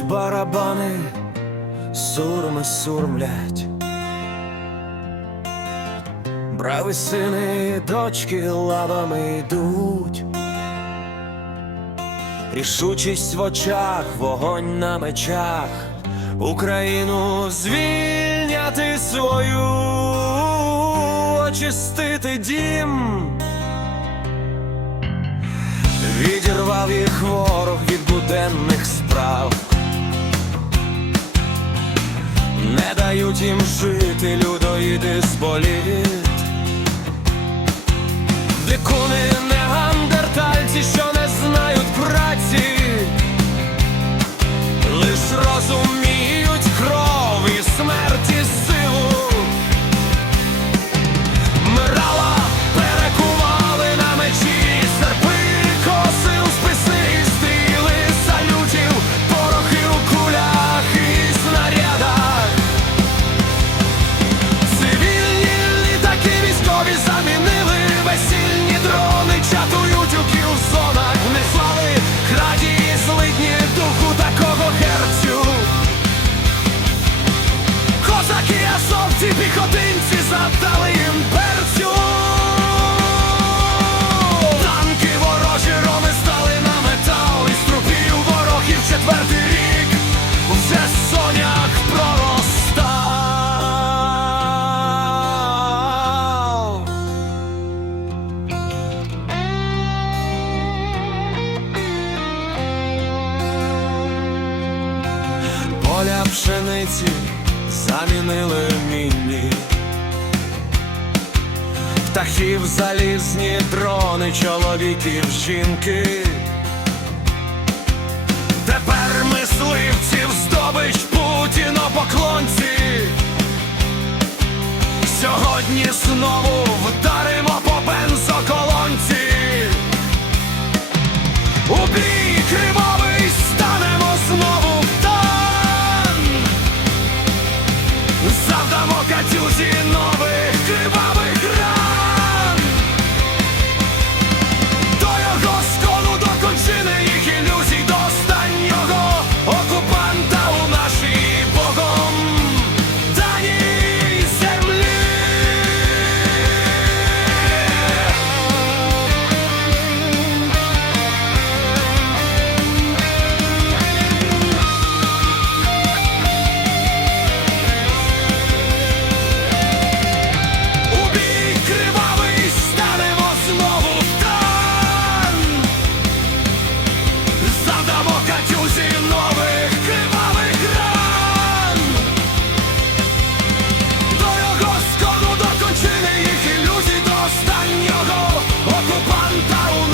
барабани, сурми сурмлять. Брави сини, дочки лавами йдуть. Рішучість в очах, вогонь на мечах, Україну звільняти свою, очистити дім. Відірвав їх ворог від буденних справ. Не дають їм жити людоїди з боліт. Дикуни неандертальці, пшениці замінили мінні Птахів залізні дрони, чоловіків жінки. Тепер мисливців здобич Путінопоклонці. Сьогодні знову okupanta un